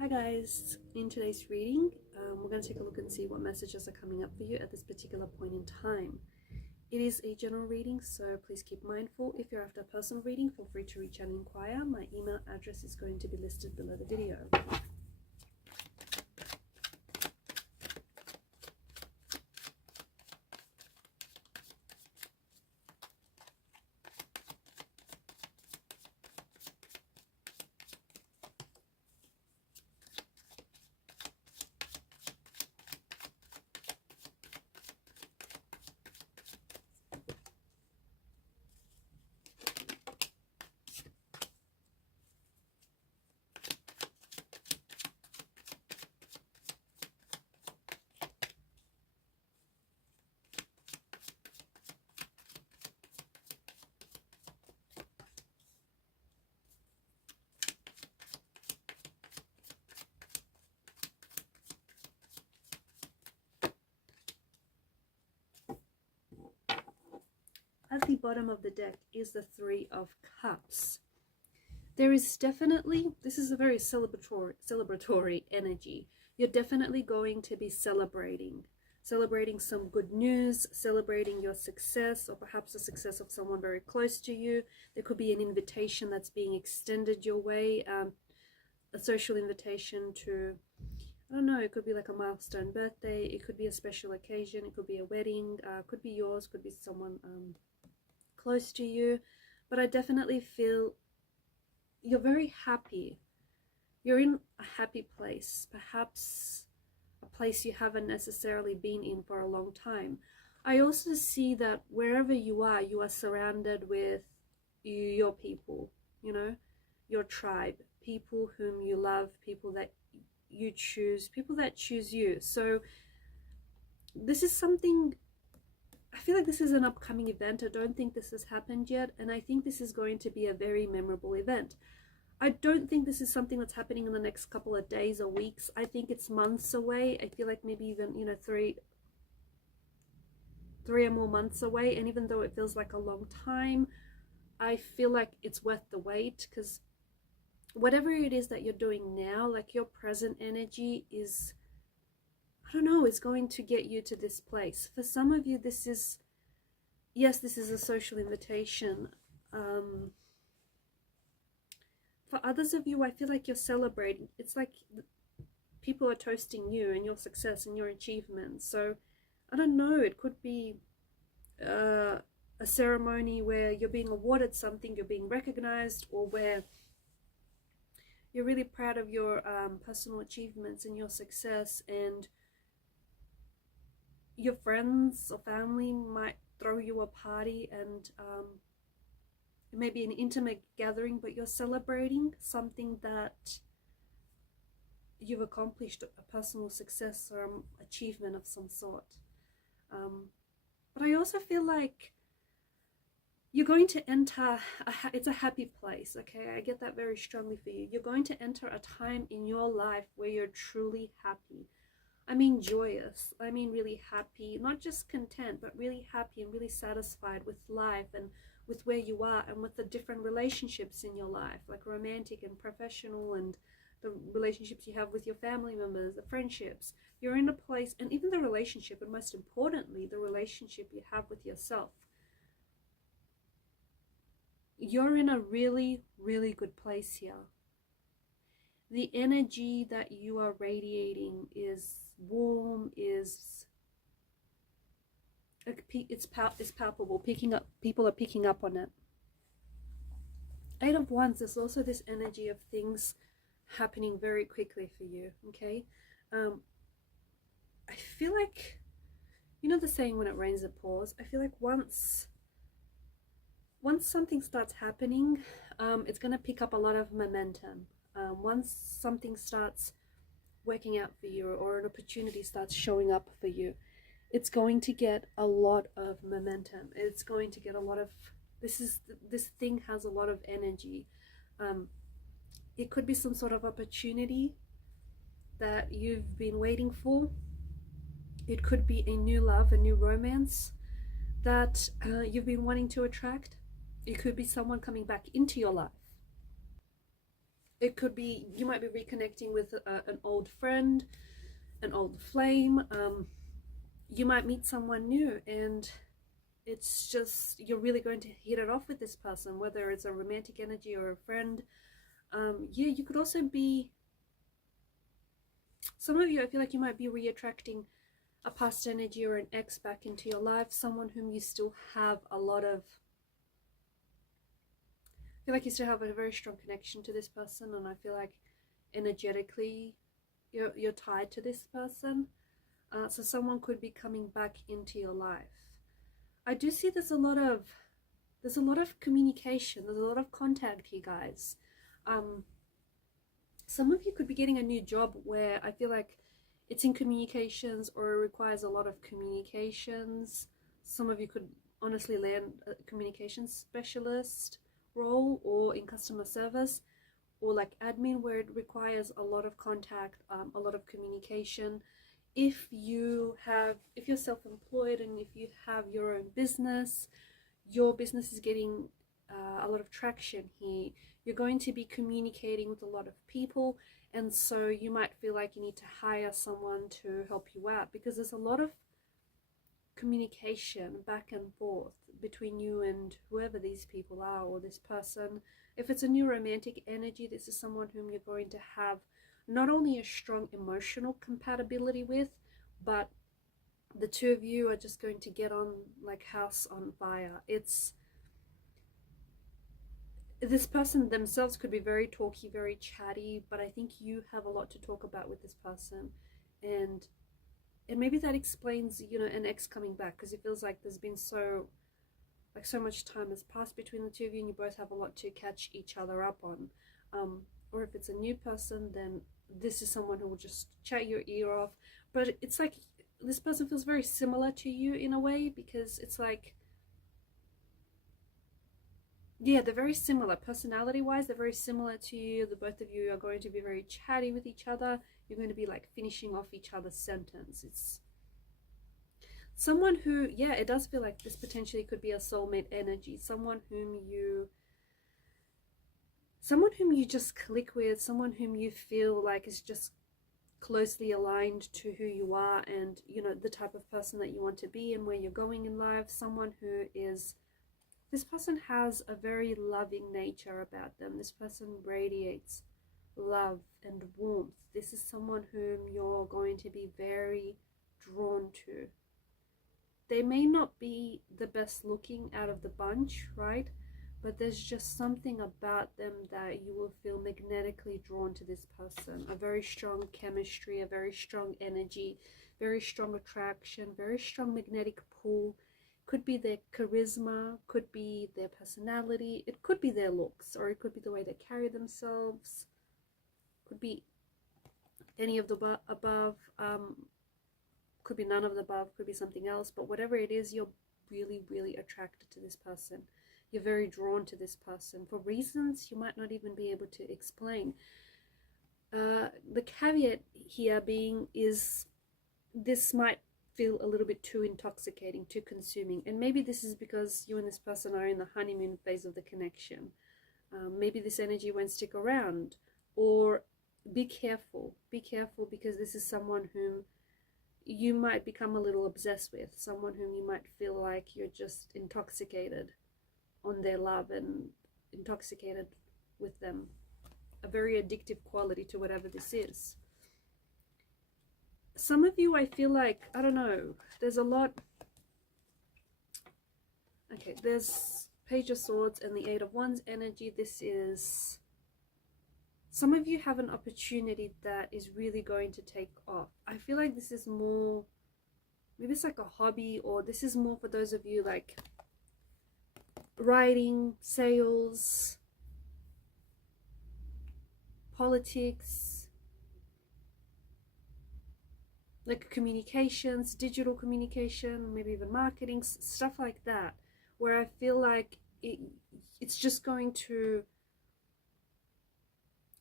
Hi guys, in today's reading, we're going to take a look and see what messages are coming up for you at this particular point in time. It is a general reading, so please keep mindful. If you're after a personal reading, feel free to reach out and inquire. My email address is going to be listed below the video. At the bottom of the deck is the Three of Cups. There is definitely, this is a very celebratory energy. You're definitely going to be celebrating some good news, celebrating your success, or perhaps the success of someone very close to you. There could be an invitation that's being extended your way, a social invitation to, I don't know, it could be like a milestone birthday, it could be a special occasion, it could be a wedding, could be yours, could be someone close to you. But I definitely feel you're very happy. You're in a happy place, perhaps a place you haven't necessarily been in for a long time. I also see that wherever you are surrounded with your people, you know, your tribe, people whom you love, people that you choose, people that choose you. So this is something, I feel like this is an upcoming event. I don't think this has happened yet, and I think this is going to be a very memorable event. I don't think this is something that's happening in the next couple of days or weeks. I think it's months away. I feel like maybe even, you know, three or more months away. And even though it feels like a long time, I feel like it's worth the wait, because whatever it is that you're doing now, like your present energy is, I don't know, is going to get you to this place. For some of you, this is, yes, this is a social invitation. For others of you, I feel like you're celebrating. It's like people are toasting you and your success and your achievements. So I don't know, it could be a ceremony where you're being awarded something, you're being recognized, or where you're really proud of your personal achievements and your success, and your friends or family might throw you a party, and it may be an intimate gathering, but you're celebrating something that you've accomplished, a personal success or achievement of some sort. But I also feel like you're going to enter, it's a happy place, okay? I get that very strongly for you. You're going to enter a time in your life where you're truly happy. I mean joyous, I mean really happy, not just content, but really happy and really satisfied with life and with where you are and with the different relationships in your life, like romantic and professional, and the relationships you have with your family members, the friendships. You're in a place, and even the relationship, and most importantly, the relationship you have with yourself. You're in a really, really good place here. The energy that you are radiating is warm, is palpable, people are picking up on it. Eight of Wands, there's also this energy of things happening very quickly for you, okay? I feel like, you know the saying, when it rains it pours? I feel like once something starts happening, it's going to pick up a lot of momentum. Once something starts working out for you, or an opportunity starts showing up for you, it's going to get a lot of momentum. It's going to get a lot of, this thing has a lot of energy. It could be some sort of opportunity that you've been waiting for. It could be a new love, a new romance that you've been wanting to attract. It could be someone coming back into your life. It could be you might be reconnecting with an old friend, an old flame. You might meet someone new, and it's just you're really going to hit it off with this person, whether it's a romantic energy or a friend. Yeah, you could also be, some of you, I feel like you might be re-attracting a past energy or an ex back into your life, someone whom you still have a lot of, I feel like you still have a very strong connection to this person, and I feel like energetically you're tied to this person. So someone could be coming back into your life. I do see there's a lot of communication, there's a lot of contact here, guys. Some of you could be getting a new job where I feel like it's in communications or it requires a lot of communications. Some of you could honestly land a communications specialist role, or in customer service, or like admin, where it requires a lot of contact, a lot of communication. If you're self-employed and if you have your own business, your business is getting a lot of traction here. You're going to be communicating with a lot of people, and so you might feel like you need to hire someone to help you out, because there's a lot of communication back and forth between you and whoever these people are, or this person. If it's a new romantic energy, this is someone whom you're going to have not only a strong emotional compatibility with, but the two of you are just going to get on like house on fire. This person themselves could be very talky, very chatty, but I think you have a lot to talk about with this person, and maybe that explains, you know, an ex coming back, because it feels like there's been so much time has passed between the two of you, and you both have a lot to catch each other up on. Or if it's a new person, then this is someone who will just chat your ear off. But it's like this person feels very similar to you in a way, because it's like, yeah, they're very similar personality wise. They're very similar to you. The both of you are going to be very chatty with each other. You're going to be like finishing off each other's sentence. It's someone who, yeah, it does feel like this potentially could be a soulmate energy. Someone whom you just click with, someone whom you feel like is just closely aligned to who you are, and you know, the type of person that you want to be and where you're going in life. Someone who is, this person has a very loving nature about them. This person radiates love and warmth. This is someone whom you're going to be very drawn to. They may not be the best looking out of the bunch, right? But there's just something about them that you will feel magnetically drawn to this person. A very strong chemistry, a very strong energy, very strong attraction, very strong magnetic pull. Could be their charisma, could be their personality, it could be their looks, or it could be the way they carry themselves. Could be any of the above, could be none of the above, could be something else. But whatever it is, you're really, really attracted to this person. You're very drawn to this person for reasons you might not even be able to explain. The caveat here being is this might feel a little bit too intoxicating, too consuming. And maybe this is because you and this person are in the honeymoon phase of the connection. Maybe this energy won't stick around. Or be careful. Be careful, because this is someone whom you might become a little obsessed with. Someone whom you might feel like you're just intoxicated on their love and intoxicated with them. A very addictive quality to whatever this is. Some of you, I feel like, I don't know, there's a lot. Okay, there's Page of Swords and the Eight of Wands energy. This is, some of you have an opportunity that is really going to take off. I feel like this is more, maybe it's like a hobby, or this is more for those of you like writing, sales, politics, like communications, digital communication, maybe even marketing, stuff like that, where I feel like it's just going to,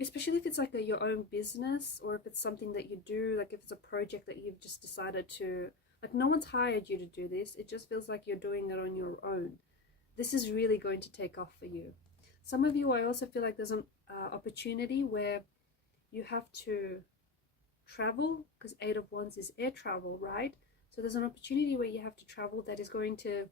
especially if it's like your own business, or if it's something that you do, like if it's a project that you've just decided to, like no one's hired you to do this, it just feels like you're doing it on your own. This is really going to take off for you. Some of you, I also feel like there's an opportunity where you have to travel, because Eight of Wands is air travel, right? So there's an opportunity where you have to travel that is going to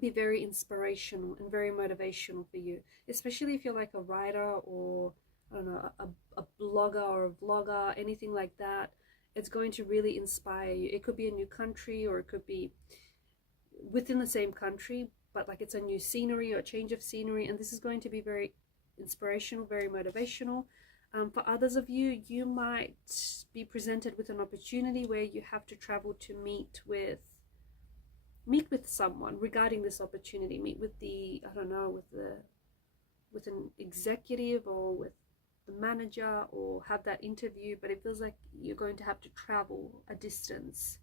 be very inspirational and very motivational for you, especially if you're like a writer or, I don't know, a blogger or a vlogger, anything like that. It's going to really inspire you. It could be a new country, or it could be within the same country, but like it's a new scenery or a change of scenery, and this is going to be very inspirational, very motivational. For others of you, you might be presented with an opportunity where you have to travel to meet with someone regarding this opportunity. Meet with the, I don't know, with an executive or with the manager, or have that interview, but it feels like you're going to have to travel a distance.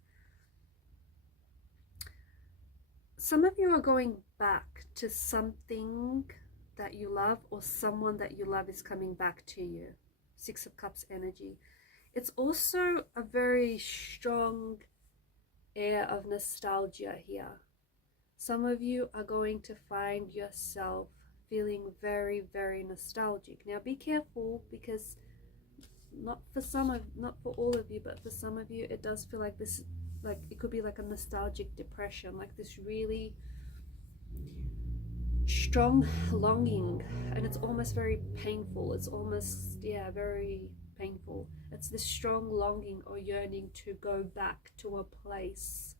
Some of you are going back to something that you love, or someone that you love is coming back to you. Six of Cups energy. It's also a very strong air of nostalgia here. Some of you are going to find yourself feeling very, very nostalgic. Now be careful, because not for all of you, but for some of you, it does feel like this, like it could be like a nostalgic depression, like this really strong longing, and it's almost very painful. It's almost, yeah, very painful. It's this strong longing or yearning to go back to a place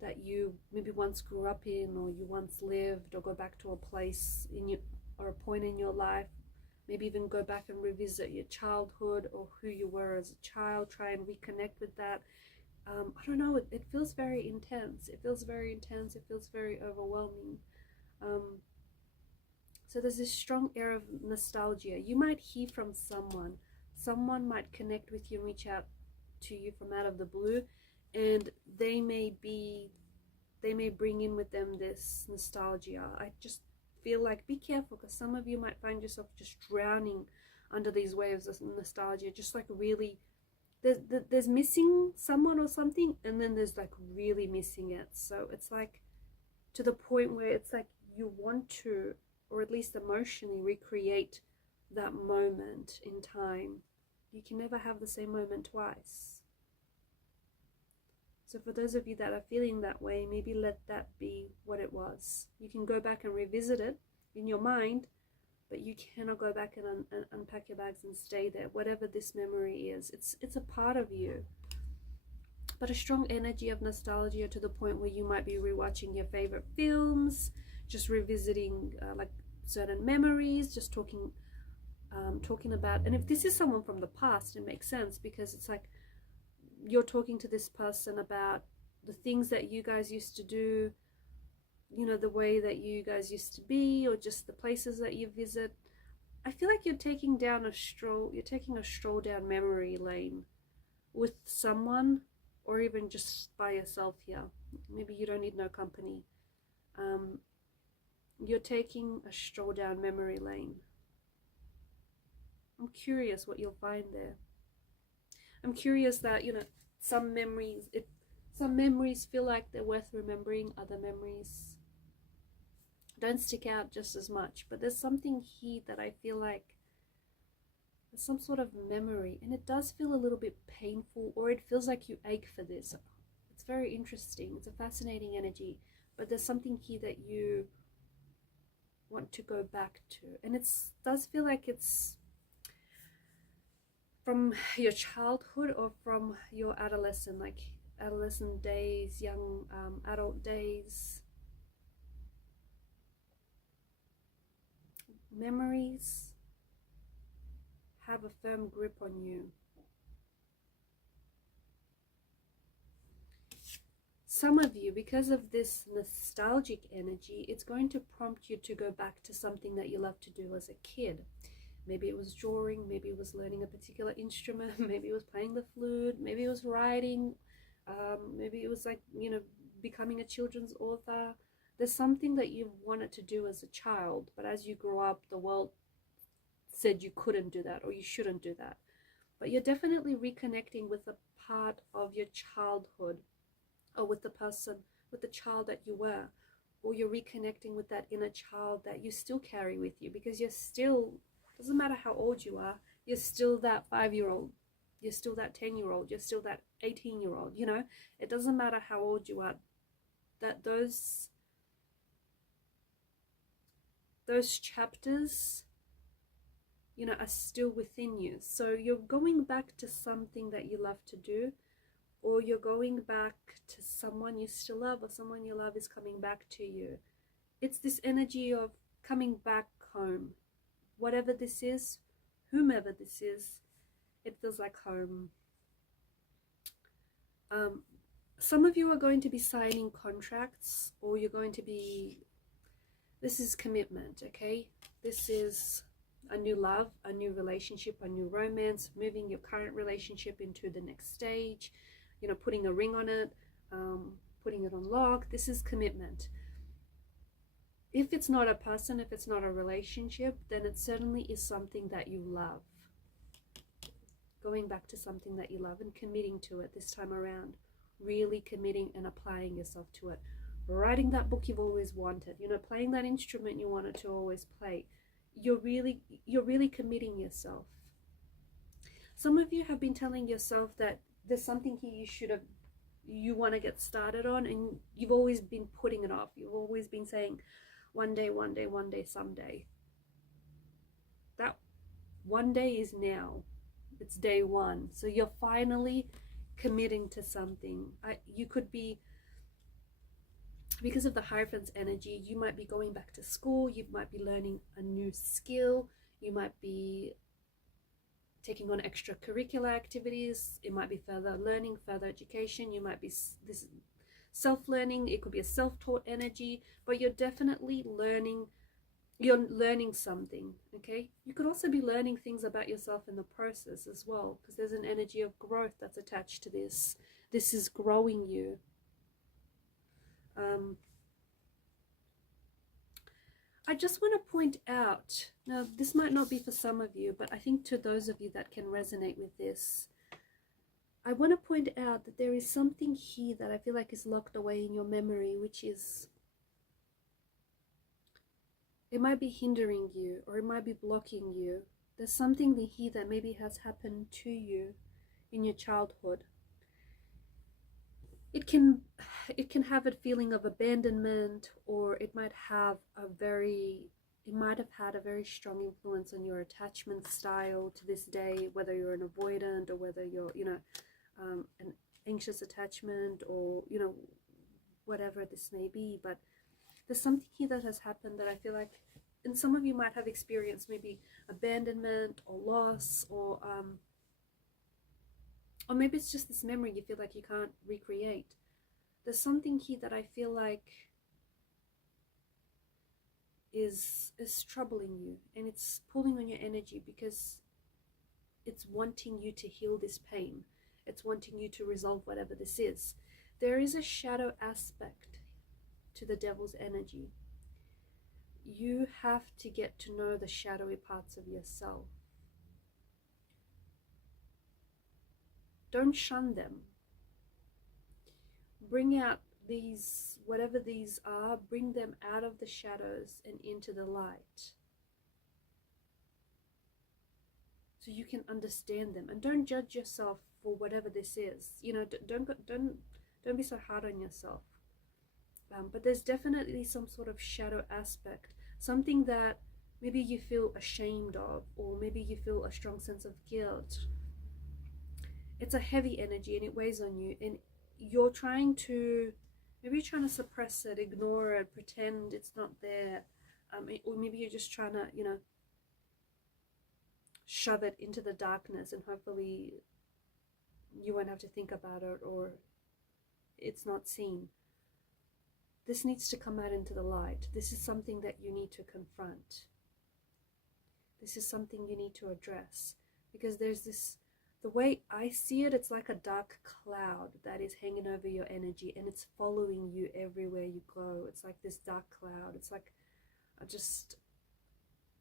that you maybe once grew up in, or you once lived, or go back to a place in your, or a point in your life. Maybe even go back and revisit your childhood, or who you were as a child. Try and reconnect with that. I don't know, it feels very intense. It feels very intense. It feels very overwhelming. So there's this strong air of nostalgia. You might hear from someone. Someone might connect with you and reach out to you from out of the blue, and they may bring in with them this nostalgia. I just feel like be careful, because some of you might find yourself just drowning under these waves of nostalgia, just like really there's missing someone or something, and then there's like really missing it. So it's like to the point where it's like you want to, or at least emotionally, recreate that moment in time. You can never have the same moment twice. So for those of you that are feeling that way, maybe let that be what it was. You can go back and revisit it in your mind, but you cannot go back and unpack your bags and stay there. Whatever this memory is, it's a part of you. But a strong energy of nostalgia, to the point where you might be rewatching your favorite films, just revisiting like certain memories, just talking about. And if this is someone from the past, it makes sense, because it's like you're talking to this person about the things that you guys used to do, you know, the way that you guys used to be, or just the places that you visit. I feel like you're taking a stroll down memory lane with someone, or even just by yourself here. Maybe you don't need no company. You're taking a stroll down memory lane. I'm curious what you'll find there. I'm curious that, you know, some memories feel like they're worth remembering. Other memories don't stick out just as much. But there's something here that I feel like there's some sort of memory, and it does feel a little bit painful, or it feels like you ache for this. It's very interesting. It's a fascinating energy, but there's something here that you want to go back to, and it does feel like it's from your childhood, or from your adolescent days, young adult days. Memories have a firm grip on you. Some of you, because of this nostalgic energy, it's going to prompt you to go back to something that you loved to do as a kid. Maybe it was drawing, maybe it was learning a particular instrument, maybe it was playing the flute, maybe it was writing, maybe it was like, you know, becoming a children's author. There's something that you wanted to do as a child, but as you grew up, the world said you couldn't do that, or you shouldn't do that. But you're definitely reconnecting with a part of your childhood, or with the child that you were, or you're reconnecting with that inner child that you still carry with you, because you're still, doesn't matter how old you are, you're still that 5-year-old, you're still that 10-year-old, you're still that 18-year-old, you know, it doesn't matter how old you are, that those chapters, you know, are still within you. So you're going back to something that you love to do, or you're going back to someone you still love, or someone you love is coming back to you. It's this energy of coming back home. Whatever this is, whomever this is, it feels like home. Some of you are going to be signing contracts, or you're going to be, this is commitment, okay? This is a new love, a new relationship, a new romance, moving your current relationship into the next stage, you know, putting a ring on it, putting it on lock. This is commitment. If it's not a person, if it's not a relationship, then it certainly is something that you love. Going back to something that you love and committing to it this time around. Really committing and applying yourself to it. Writing that book you've always wanted, you know, playing that instrument you wanted to always play. You're really committing yourself. Some of you have been telling yourself that there's something here you want to get started on, and you've always been putting it off. You've always been saying, one day, someday. That one day is now. It's day one. So you're finally committing to something. You could be, because of the Hierophant's energy, you might be going back to school, you might be learning a new skill, you might be taking on extracurricular activities, it might be further learning, further education, you might be this self-learning, it could be a self-taught energy, but you're definitely learning, you're learning something, okay? You could also be learning things about yourself in the process as well, because there's an energy of growth that's attached to this. This is growing you. I just want to point out, now this might not be for some of you, but I think to those of you that can resonate with this, I want to point out that there is something here that I feel like is locked away in your memory, which is, it might be hindering you, or it might be blocking you. There's something here that maybe has happened to you in your childhood. It can have a feeling of abandonment, or it might have had a very strong influence on your attachment style to this day, whether you're an avoidant, or whether you're, you know, an anxious attachment, or, you know, whatever this may be. But there's something here that has happened that I feel like, and some of you might have experienced maybe abandonment or loss, or maybe it's just this memory you feel like you can't recreate. There's something here that I feel like is troubling you, and it's pulling on your energy, because it's wanting you to heal this pain. It's wanting you to resolve whatever this is. There is a shadow aspect to the devil's energy. You have to get to know the shadowy parts of yourself. Don't shun them. Bring out these, whatever these are, bring them out of the shadows and into the light, so you can understand them. And don't judge yourself for whatever this is. You know, don't be so hard on yourself. But there's definitely some sort of shadow aspect, something that maybe you feel ashamed of, or maybe you feel a strong sense of guilt. It's a heavy energy, and it weighs on you, and you're trying to, maybe you're trying to suppress it, ignore it, pretend it's not there, or maybe you're just trying to, you know, shove it into the darkness, and hopefully you won't have to think about it, or it's not seen. This needs to come out into the light. This is something that you need to confront. This is something you need to address, because there's this, the way I see it, it's like a dark cloud that is hanging over your energy, and it's following you everywhere you go. It's like this dark cloud. It's like, I just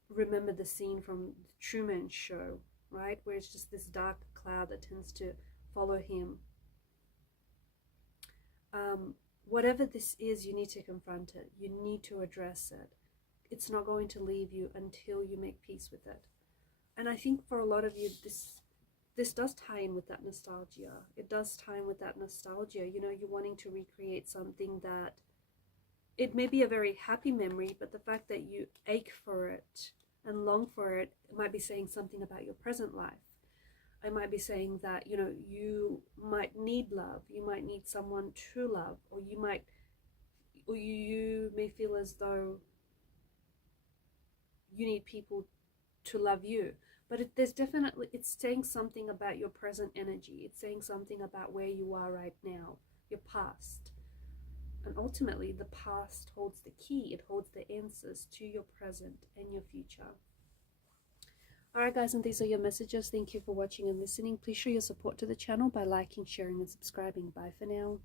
remember the scene from the Truman Show, right? Where it's just this dark cloud that tends to follow him. whatever this is, you need to confront it. You need to address it. It's not going to leave you until you make peace with it. And I think for a lot of you, this does tie in with that nostalgia. It does tie in with that nostalgia. You know, you're wanting to recreate something that, it may be a very happy memory, but the fact that you ache for it and long for it, it might be saying something about your present life. I might be saying that, you know, you might need love. You might need someone to love, or you may feel as though you need people to love you. But there's definitely, it's saying something about your present energy. It's saying something about where you are right now, your past. And ultimately, the past holds the key. It holds the answers to your present and your future. Alright guys, and these are your messages. Thank you for watching and listening. Please show your support to the channel by liking, sharing and subscribing. Bye for now.